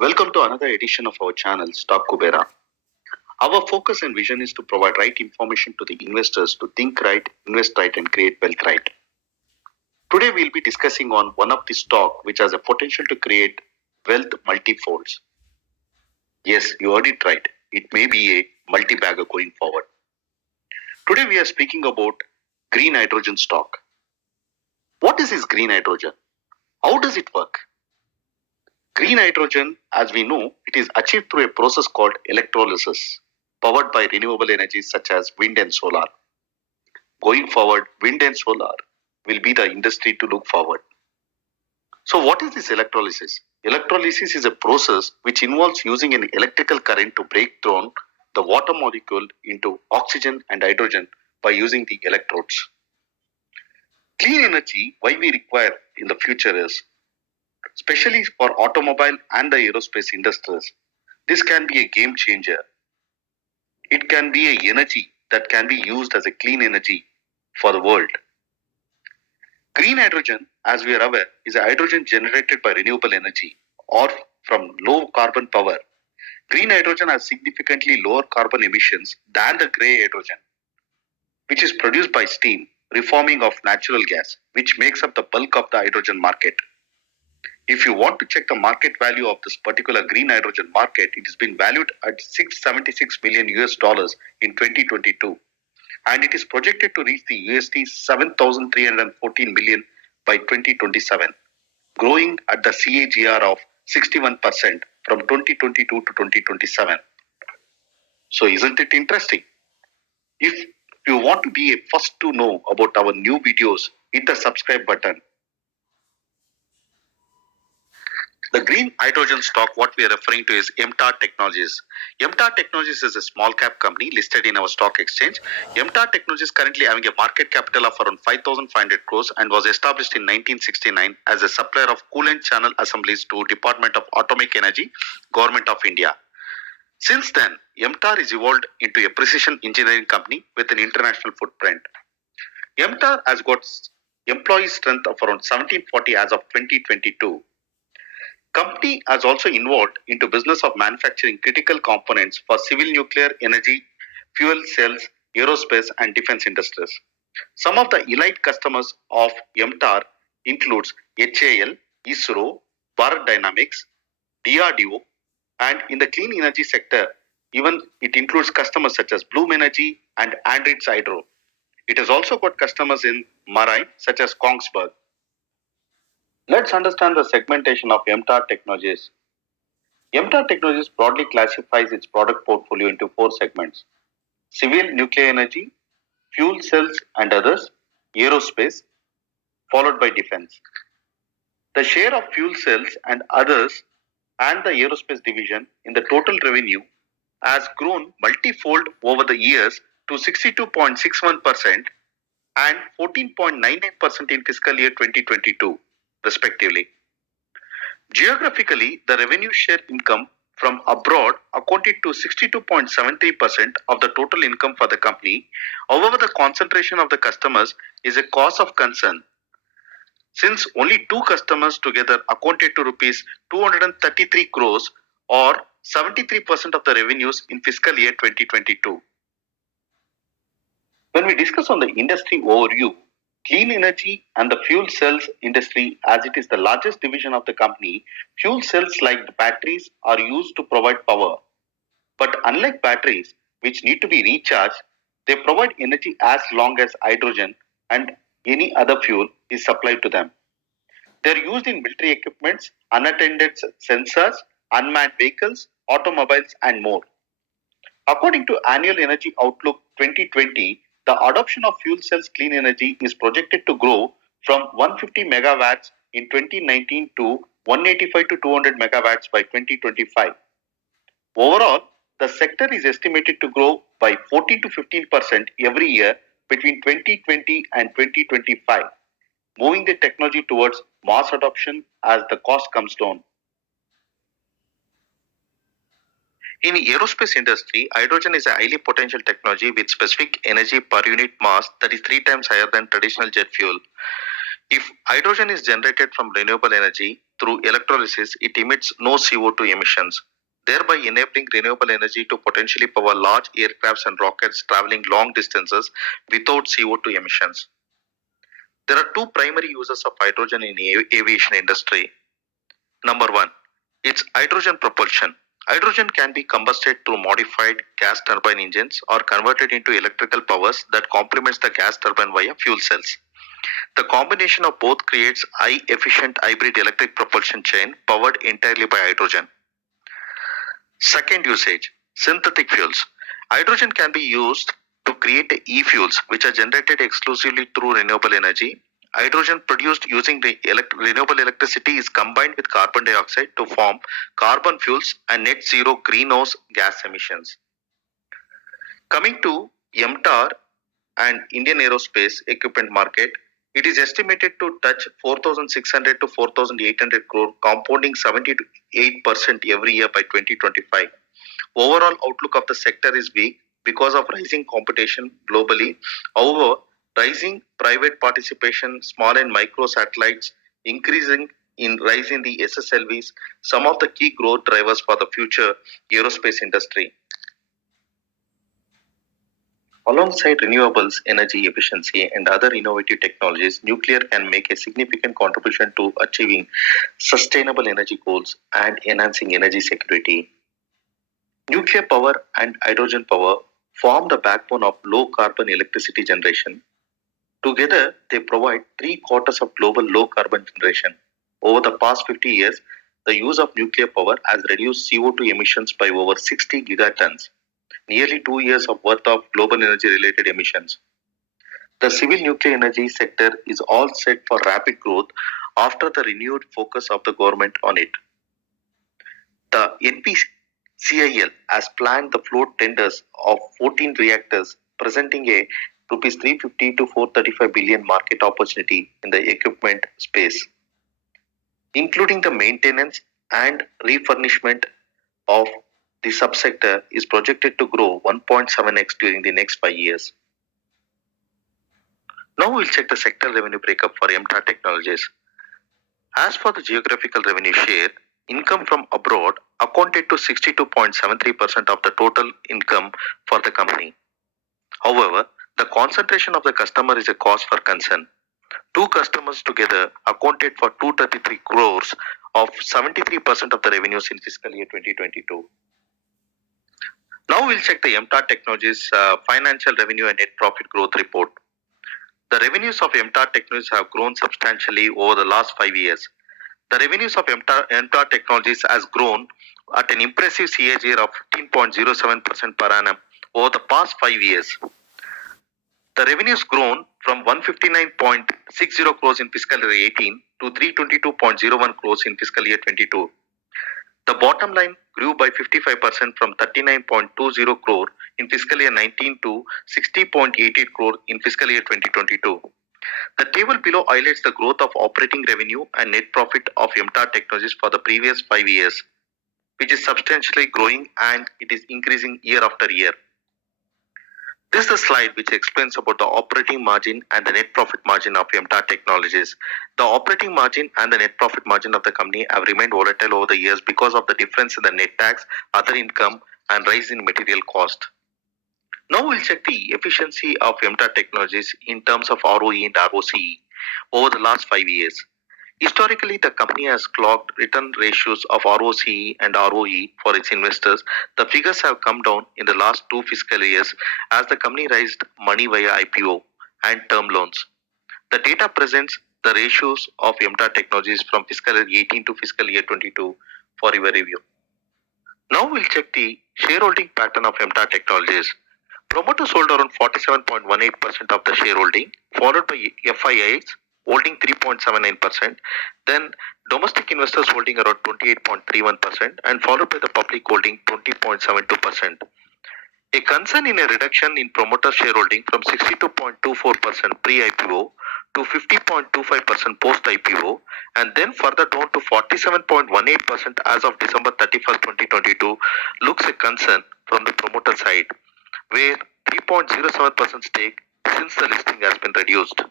Welcome to another edition of our channel, Stock Kubera. Our focus and vision is to provide right information to the investors to think right, invest right, and create wealth right. Today we'll be discussing on one of the stock which has a potential to create wealth multifolds. Yes, you heard it right. It may be a multi-bagger going forward. Today we are speaking about green hydrogen stock. What is this green hydrogen? How does it work? Green hydrogen, as we know, it is achieved through a process called electrolysis, powered by renewable energies such as wind and solar. Going forward, wind and solar will be the industry to look forward. So what is this electrolysis? Electrolysis is a process which involves using an electrical current to break down the water molecule into oxygen and hydrogen by using the electrodes. Clean energy, why we require in the future is, especially for automobile and the aerospace industries, this can be a game changer. It can be a energy that can be used as a clean energy for the world. Green hydrogen, as we are aware, is a hydrogen generated by renewable energy or from low carbon power. Green hydrogen has significantly lower carbon emissions than the grey hydrogen, which is produced by steam, reforming of natural gas, which makes up the bulk of the hydrogen market. If you want to check the market value of this particular green hydrogen market, it has been valued at 676 million US dollars in 2022, and it is projected to reach the USD 7,314 million by 2027, growing at the CAGR of 61% from 2022 to 2027. So isn't it interesting? If you want to be a first to know about our new videos, hit the subscribe button. The green hydrogen stock, what we are referring to is MTAR Technologies. MTAR Technologies is a small cap company listed in our stock exchange. MTAR Technologies is currently having a market capital of around 5,500 crores and was established in 1969 as a supplier of coolant channel assemblies to Department of Atomic Energy, Government of India. Since then, MTAR is evolved into a precision engineering company with an international footprint. MTAR has got employee strength of around 1740 as of 2022. Company has also involved into business of manufacturing critical components for civil nuclear energy, fuel cells, aerospace and defense industries. Some of the elite customers of MTAR includes HAL, ISRO, Bharat Dynamics, DRDO, and in the clean energy sector, even it includes customers such as Bloom Energy and Andritz Hydro. It has also got customers in marine such as Kongsberg. Let's understand the segmentation of MTAR Technologies. MTAR Technologies broadly classifies its product portfolio into four segments: civil nuclear energy, fuel cells and others, aerospace, followed by defense. The share of fuel cells and others and the aerospace division in the total revenue has grown multifold over the years to 62.61% and 14.99% in fiscal year 2022. Respectively. Geographically, the revenue share income from abroad accounted to 62.73% of the total income for the company. However, the concentration of the customers is a cause of concern, since only two customers together accounted to rupees 233 crores or 73% of the revenues in fiscal year 2022. When we discuss on the industry overview, clean energy and the fuel cells industry, as it is the largest division of the company, fuel cells like the batteries are used to provide power. But unlike batteries, which need to be recharged, they provide energy as long as hydrogen and any other fuel is supplied to them. They are used in military equipments, unattended sensors, unmanned vehicles, automobiles, and more. According to Annual Energy Outlook 2020, the adoption of fuel cells clean energy is projected to grow from 150 megawatts in 2019 to 185 to 200 megawatts by 2025. Overall, the sector is estimated to grow by 14 to 15% every year between 2020 and 2025, moving the technology towards mass adoption as the cost comes down. In the aerospace industry, hydrogen is a highly potential technology with specific energy per unit mass that is 3 times higher than traditional jet fuel. If hydrogen is generated from renewable energy, through electrolysis, it emits no CO2 emissions, thereby enabling renewable energy to potentially power large aircrafts and rockets traveling long distances without CO2 emissions. There are two primary uses of hydrogen in aviation industry. Number one, it's hydrogen propulsion. Hydrogen can be combusted through modified gas turbine engines or converted into electrical powers that complements the gas turbine via fuel cells. The combination of both creates high efficient hybrid electric propulsion chain powered entirely by hydrogen. Second usage, synthetic fuels. Hydrogen can be used to create e-fuels which are generated exclusively through renewable energy. Hydrogen produced using the renewable electricity is combined with carbon dioxide to form carbon fuels and net zero greenhouse gas emissions. Coming to MTAR and Indian aerospace equipment market, it is estimated to touch 4,600 to 4,800 crore, compounding 70 to 8% every year by 2025. Overall outlook of the sector is weak because of rising competition globally. However, rising private participation, small and micro satellites, increasing in rising the SSLVs, some of the key growth drivers for the future aerospace industry. Alongside renewables, energy efficiency, and other innovative technologies, nuclear can make a significant contribution to achieving sustainable energy goals and enhancing energy security. Nuclear power and hydrogen power form the backbone of low carbon electricity generation. Together, they provide 3/4 of global low carbon generation. Over the past 50 years, the use of nuclear power has reduced CO2 emissions by over 60 gigatons, nearly 2 years of worth of global energy related emissions. The civil nuclear energy sector is all set for rapid growth after the renewed focus of the government on it. The NPCIL has planned the float tenders of 14 reactors, presenting a rupees 350 to 435 billion market opportunity in the equipment space, including the maintenance and refurnishment of the subsector is projected to grow 1.7x during the next 5 years. Now we'll check the sector revenue breakup for MTAR Technologies. As for the geographical revenue share, income from abroad accounted to 62.73% of the total income for the company. However, the concentration of the customer is a cause for concern. Two customers together accounted for 233 crores of 73% of the revenues in fiscal year 2022. Now we'll check the MTAR Technologies financial revenue and net profit growth report. The revenues of MTAR Technologies have grown substantially over the last 5 years. The revenues of MTAR Technologies has grown at an impressive CAGR of 15.07% per annum over the past 5 years. The revenues grown from 159.60 crores in fiscal year 18 to 322.01 crores in fiscal year 22. The bottom line grew by 55% from 39.20 crore in fiscal year 19 to 60.88 crore in fiscal year 2022. The table below highlights the growth of operating revenue and net profit of MTAR Technologies for the previous 5 years, which is substantially growing and it is increasing year after year. This is the slide which explains about the operating margin and the net profit margin of MTAR Technologies. The operating margin and the net profit margin of the company have remained volatile over the years because of the difference in the net tax, other income, and rise in material cost. Now we'll check the efficiency of MTAR Technologies in terms of ROE and ROCE over the last 5 years. Historically, the company has clocked return ratios of ROCE and ROE for its investors. The figures have come down in the last 2 fiscal years as the company raised money via IPO and term loans. The data presents the ratios of MTAR Technologies from fiscal year 18 to fiscal year 22 for your review. Now we'll check the shareholding pattern of MTAR Technologies. Promoters hold around 47.18% of the shareholding, followed by FIIs holding 3.79%, then domestic investors holding around 28.31%, and followed by the public holding 20.72%. A concern in a reduction in promoter shareholding from 62.24% pre-IPO to 50.25% post-IPO, and then further down to 47.18% as of December 31st, 2022 looks a concern from the promoter side, where 3.07% stake since the listing has been reduced.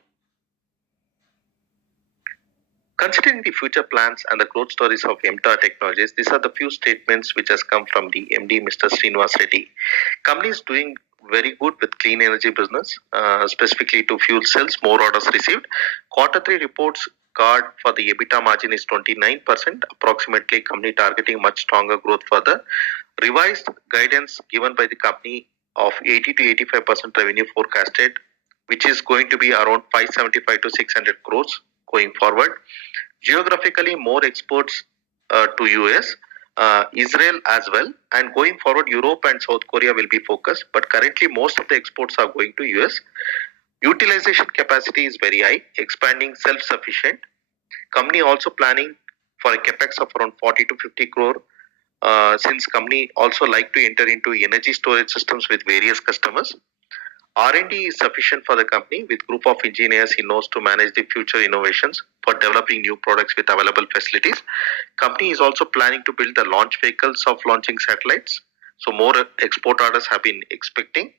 Considering the future plans and the growth stories of MTAR Technologies, these are the few statements which has come from the MD, Mr. Srinivas Reddy. Company is doing very good with clean energy business, specifically to fuel cells, more orders received. Quarter 3 reports card for the EBITDA margin is 29%, approximately company targeting much stronger growth further. Revised guidance given by the company of 80 to 85% revenue forecasted, which is going to be around 575 to 600 crores going forward. Geographically, more exports to US, Israel as well, and going forward, Europe and South Korea will be focused. But currently, most of the exports are going to US. Utilization capacity is very high, expanding self-sufficient. Company also planning for a capex of around 40 to 50 crore. Since company also like to enter into energy storage systems with various customers. R&D is sufficient for the company with group of engineers in-house to manage the future innovations for developing new products with available facilities. Company is also planning to build the launch vehicles of launching satellites. So more export orders have been expecting.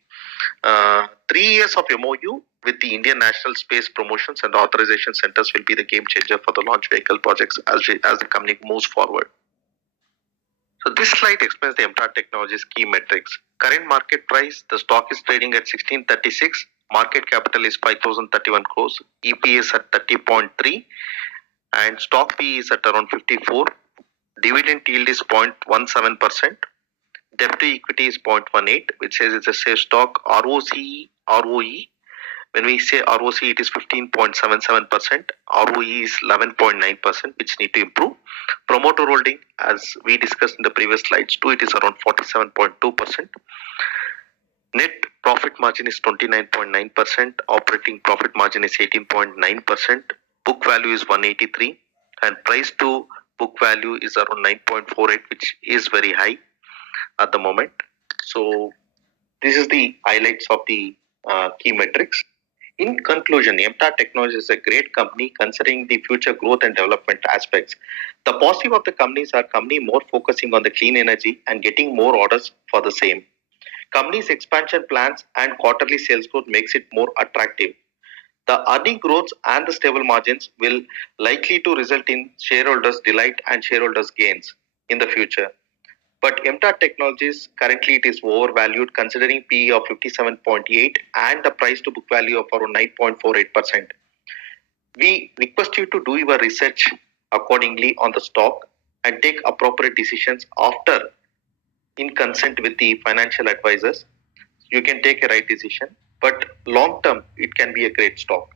3 years of MOU with the Indian National Space Promotions and Authorization Centers will be the game changer for the launch vehicle projects as the company moves forward. So this slide explains the MTAR Technologies key metrics. Current market price, the stock is trading at 1636. Market capital is 5031 crores. EPS at 30.3 and stock PE is at around 54. Dividend yield is 0.17%. Debt to equity is 0.18, which says it's a safe stock. ROE. When we say ROC, it is 15.77%. ROE is 11.9%, which need to improve. Promoter holding, as we discussed in the previous slides too, it is around 47.2%. Net profit margin is 29.9%. Operating profit margin is 18.9%. Book value is 183. And price to book value is around 9.48, which is very high at the moment. So this is the highlights of the key metrics. In conclusion, MTAR Technologies is a great company considering the future growth and development aspects. The positive of the companies are company more focusing on the clean energy and getting more orders for the same. Company's expansion plans and quarterly sales growth makes it more attractive. The earning growth and the stable margins will likely to result in shareholders' delight and shareholders' gains in the future. But MTAR Technologies, currently it is overvalued considering PE of 57.8 and the price to book value of around 9.48%. We request you to do your research accordingly on the stock and take appropriate decisions after in consent with the financial advisors. You can take a right decision, but long term, it can be a great stock.